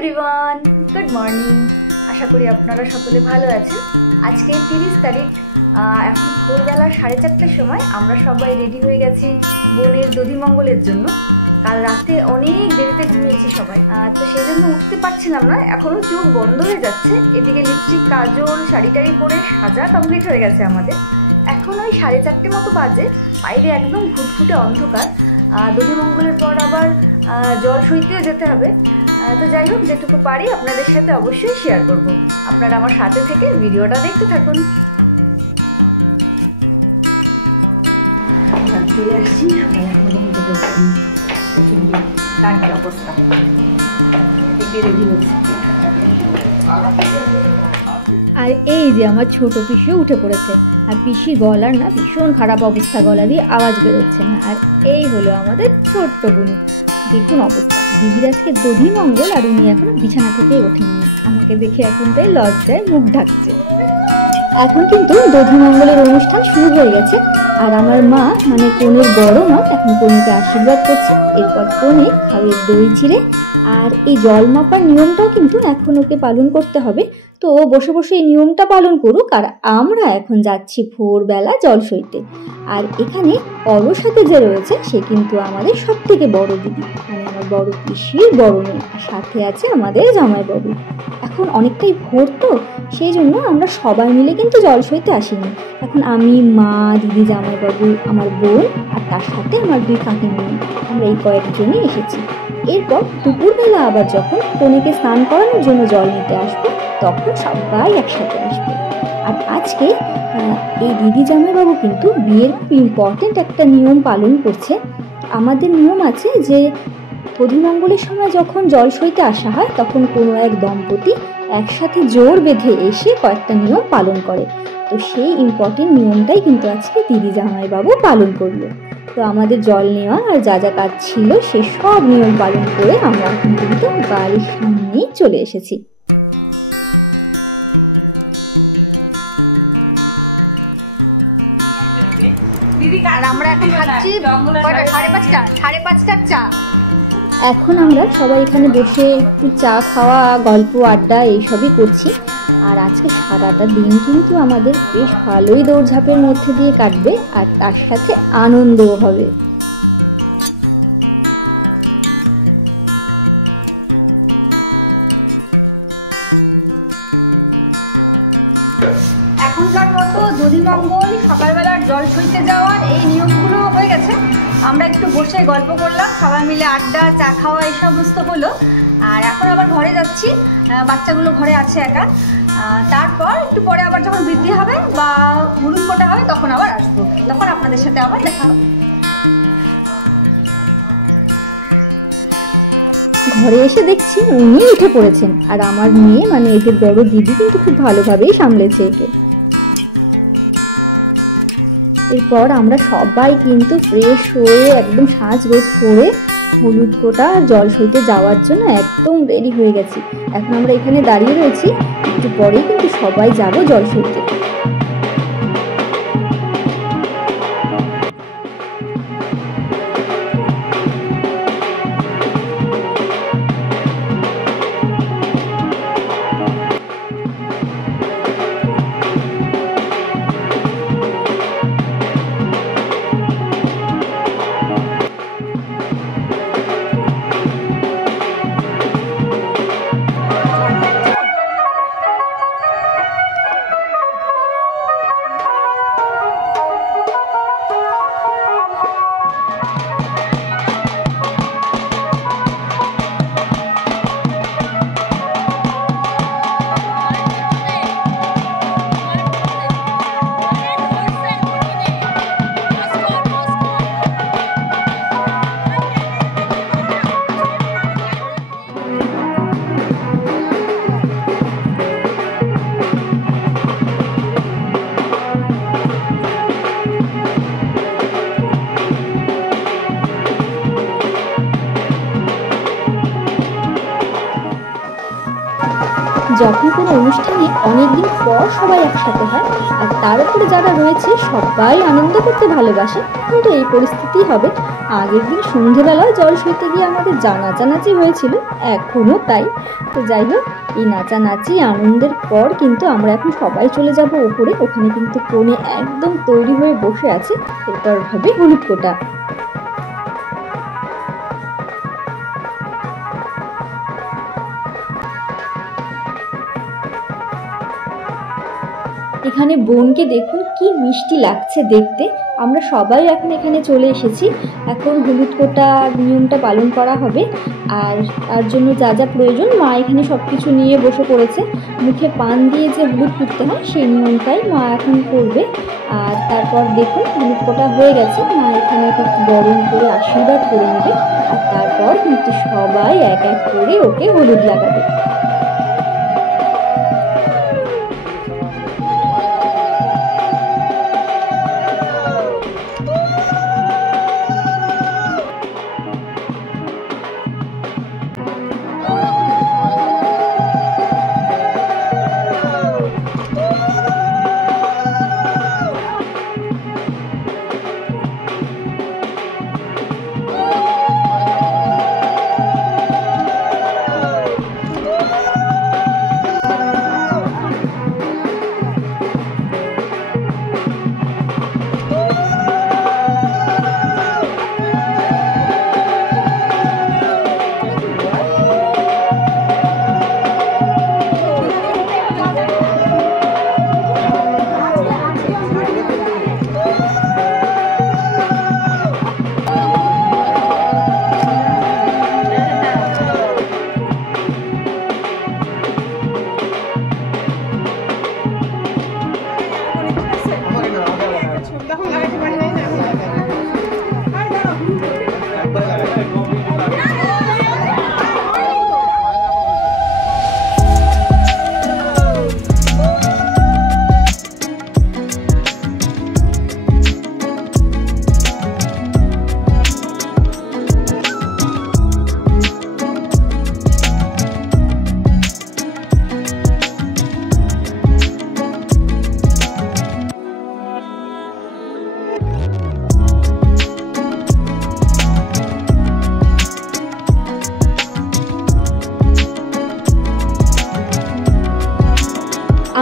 Everyone, good morning. আশা করি আপনারা সকলে ভালো আছেন। আজকে 30 তারিখ, এখন ভোরবেলা 4:30টার সময় আমরা সবাই রেডি হয়ে গেছি বোনের দধিমঙ্গলের জন্য। কাল রাতে অনেক দেরিতে ঘুমিয়েছি সবাই, তো সেই জন্য উঠতে পারছিলাম না, এখনো চোখ বন্ধ হয়ে যাচ্ছে। এদিকে লিপস্টিক, কাজল, শাড়ি টাড়ি পরে সাজা কমপ্লিট হয়ে গেছে আমাদের। এখন ওই 4:30 মতো বাজে, বাইরে একদম ঘুটঘুটে অন্ধকার। দধিমঙ্গলের পর আবার জল সইতেও যেতে হবে। তো যাই হোক, যেটুকু পারি আপনাদের সাথে অবশ্যই শেয়ার করব। আপনারা আমার সাথে থেকে ভিডিওটা দেখতে থাকুন। চলে আসছি, অবস্থা রেডি হচ্ছে। আর এই যে আমার ছোট পিসিও উঠে পড়েছে, আর পিসির গলার না ভীষণ খারাপ অবস্থা, গলা দিয়ে আওয়াজ বেরোচ্ছে না। আর এই হলো আমাদের ছোট্ট বুনি, দেখুন অবস্থা। দিদির আজকে দধিমঙ্গল, আর উনি এখনো বিছানা থেকে ওঠেননি। আমাকে দেখে এখন তাই লজ্জায় মুখ ঢাকছে। এখন কিন্তু দধিমঙ্গলের অনুষ্ঠান শুরু হয়ে গেছে, আর আমার মা মানে কনের বড় মা এখন কনেকে আশীর্বাদ করছে। এরপর কনে খাবে দই চিড়ে, আর এই জল মাপার নিয়মটাও কিন্তু এখন ওকে পালন করতে হবে। তো ও বসে বসে এই নিয়মটা পালন করুক, আর আমরা এখন যাচ্ছি ভোরবেলা জল সইতে। আর এখানে অলসাতে যে রয়েছে সে কিন্তু আমাদের সব থেকে বড় দিদি, মানে আমার বড় পিসির বড় মেয়ে, আর সাথে আছে আমাদের জামাইবাবু। এখন অনেকটাই ভোর, তো সেই জন্য আমরা সবাই মিলে কিন্তু জল সইতে আসিনি। এখন আমি, মা, দিদি, জামাইবাবু, আমার বোন, আর তার সাথে আমার 2 কাকিমণি, আমরা এই কয়েকজনই এসেছি। এরপর দুপুরবেলা আবার যখন কনেকে স্নান করানোর জন্য জল নিতে আসবো, তখন সবাই একসাথে আসবে। আর আজকে এই দিদি জামাইবাবু কিন্তু বিয়ের খুব ইম্পর্টেন্ট একটা নিয়ম পালন করছে। আমাদের নিয়ম আছে যে দধিমঙ্গলের সময় যখন জল সইতে আসা হয়, তখন কোনো এক দম্পতি একসাথে জোর বেঁধে এসে কয়েকটা নিয়ম পালন করে। তো সেই ইম্পর্টেন্ট নিয়মটাই কিন্তু আজকে দিদি জামাইবাবু পালন করলো। তো আমাদের জল নেওয়া আর যা যা কাজ ছিল সে সব নিয়ম পালন করে আমরা এখন কিন্তু বাড়ির সামনেই চলে এসেছি। আর আমরা এখন খাচ্ছি 5:30 চা। এখন আমরা সবাই এখানে বসে একটু চা খাওয়া, গল্প, আড্ডা এইসবই করছি। আর আজকে সারাটা দিন কিন্তু আমাদের বেশ ভালোই দৌড়ঝাঁপের মধ্যে দিয়ে কাটবে, আর তার সাথে আনন্দও হবে। এখনকার মতো দধিমঙ্গল, সকালবেলার জল সইতে যাওয়ার এই নিয়মগুলো হয়ে গেছে। আমরা একটু বসে গল্প করলাম, সবাই মিলে আড্ডা, চা খাওয়া এই সমস্ত হলো। আর এখন আবার ঘরে যাচ্ছি, বাচ্চাগুলো ঘরে আছে একা। তারপর একটু পরে আবার যখন বৃদ্ধি হবে বা হলুদ ফোটা হবে তখন আবার আসবো, তখন আপনাদের সাথে আবার দেখা হবে। ঘরে এসে দেখছি উনি উঠে পড়েছেন, আর আমার মেয়ে মানে এদের বড় দিদি কিন্তু খুব ভালোভাবেই সামলেছে একে। এরপর আমরা সবাই কিন্তু ফ্রেশ হয়ে একদম সাজগোজ করে হলুদ ফোঁটা আর জল সইতে যাওয়ার জন্য একদম রেডি হয়ে গেছি। এখন আমরা এখানে দাঁড়িয়ে রয়েছি, একটু পরেই কিন্তু সবাই যাব জল সইতে। যখন কোনো অনুষ্ঠানে অনেকদিন পর সবাই একসাথে হয়, আর তার উপরে যারা রয়েছে সবাই আনন্দ করতে ভালোবাসে, কিন্তু এই পরিস্থিতি হবে। আগের দিন সন্ধেবেলায় জল সইতে গিয়ে আমাদের যা নাচানাচি হয়েছিল এখনও তাই। তো যাই হোক, এই নাচানাচি আনন্দের পর কিন্তু আমরা এখন সবাই চলে যাব ওপরে। ওখানে কিন্তু কনে একদম তৈরি হয়ে বসে আছে, এরপর হবে হলুদ ফোঁটা। এখানে বোনকে দেখুন কি মিষ্টি লাগছে দেখতে। আমরা সবাই এখন এখানে চলে এসেছি। এখন হলুদ ফোঁটা নিয়মটা পালন করা হবে, আর তার জন্য যা যা প্রয়োজন মা এখানে সব কিছু নিয়ে বসে পড়েছে। মুখে পান দিয়ে যে হলুদ ফুটতে হয় সেই নিয়মটাই মা এখন করবে। আর তারপর দেখুন হলুদ ফোঁটা হয়ে গেছে, মা এখানে একটু গরম করে আশীর্বাদ করে নেবে, আর তারপর কিন্তু সবাই এক এক করে ওকে হলুদ লাগাবে।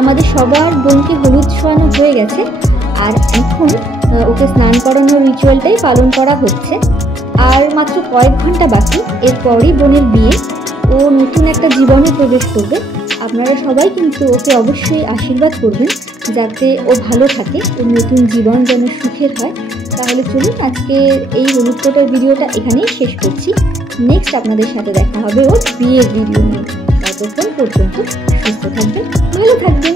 আমাদের সবার বোনকে হলুদ ছোঁয়ানো হয়ে গেছে, আর এখন ওকে স্নান করানোর রিচুয়ালটাই পালন করা হচ্ছে। আর মাত্র কয়েক ঘন্টা বাকি, এরপরই বোনের বিয়ে। ও নতুন একটা জীবনে প্রবেশ করবে। আপনারা সবাই কিন্তু ওকে অবশ্যই আশীর্বাদ করবেন যাতে ও ভালো থাকে, ওর নতুন জীবন যেন সুখের হয়। তাহলে চলুন আজকে এই হলুদ ফোঁটার ভিডিওটা এখানেই শেষ করছি। নেক্সট আপনাদের সাথে দেখা হবে ওর বিয়ের ভিডিও নিয়ে। ততক্ষণ পর্যন্ত সুস্থ থাকবেন, ভালো থাকবেন।